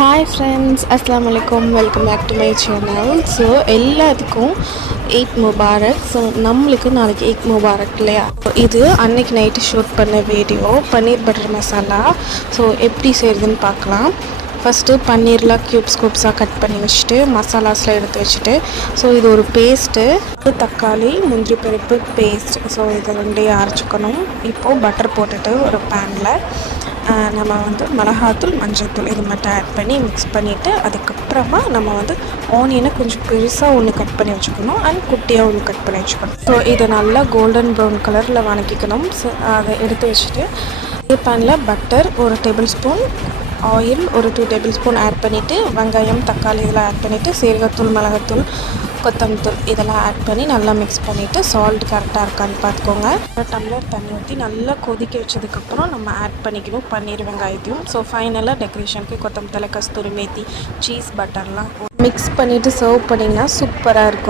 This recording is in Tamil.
ஹாய் ஃப்ரெண்ட்ஸ், அஸ்ஸலாமு அலைக்கும். Welcome back to my channel. So எல்லாத்துக்கும் ஈத் முபாரக். ஸோ நம்மளுக்கு நாளைக்கு ஈத் முபாரக் இல்லையா? இது அன்னைக்கு நைட்டு ஷூட் பண்ண வீடியோ பன்னீர் பட்டர் மசாலா. ஸோ எப்படி செய்கிறதுன்னு பார்க்கலாம். ஃபஸ்ட்டு பன்னீர்லாம் க்யூப்ஸாக கட் பண்ணி வச்சுட்டு மசாலாஸ்லாம் எடுத்து வச்சுட்டு, ஸோ இது ஒரு பேஸ்ட்டு, தக்காளி முந்திரி பருப்பு பேஸ்ட். ஸோ இதை ரெண்டையும் அரைச்சிக்கணும். இப்போது பட்டர் போட்டுட்டு ஒரு பேனில் நம்ம மிளகாத்தூள் மஞ்சள்தூள் இது மட்டும் ஆட் பண்ணி மிக்ஸ் பண்ணிவிட்டு, அதுக்கப்புறமா நம்ம ஆனியனை கொஞ்சம் பெருசாக ஒன்று கட் பண்ணி வச்சுக்கணும் அண்ட் குட்டியாக ஒன்று கட் பண்ணி வச்சுக்கணும். ஸோ இதை நல்லா கோல்டன் ப்ரௌன் கலரில் வதக்கிக்கணும். ஸோ அதை எடுத்து வச்சுட்டு இதே பேனில் பட்டர் 1 டேபிள் ஸ்பூன், ஆயில் ஒரு 2 டேபிள் ஸ்பூன் ஆட் பண்ணிவிட்டு, வெங்காயம் தக்காளி இதெல்லாம் ஆட் பண்ணிவிட்டு, சீரகத்தூள் மிளகாத்தூள் கொத்தமல்லி இதெல்லாம் ஆட் பண்ணி நல்லா மிக்ஸ் பண்ணிவிட்டு, சால்ட் கரெக்டாக இருக்கான்னு பார்த்துக்கோங்க. ஒரு டம்ளர் தண்ணி ஊற்றி நல்லா கொதிக்க வச்சதுக்கப்புறம் நம்ம ஆட் பண்ணிக்கணும் பன்னீர் வெங்காயத்தையும். ஸோ ஃபைனலாக டெக்கரேஷனுக்கு கொத்தமல்லி தழை கஸ்தூரி மேத்தி சீஸ் பட்டர்லாம் மிக்ஸ் பண்ணிவிட்டு சர்வ் பண்ணிங்கன்னா சூப்பராக இருக்கும்.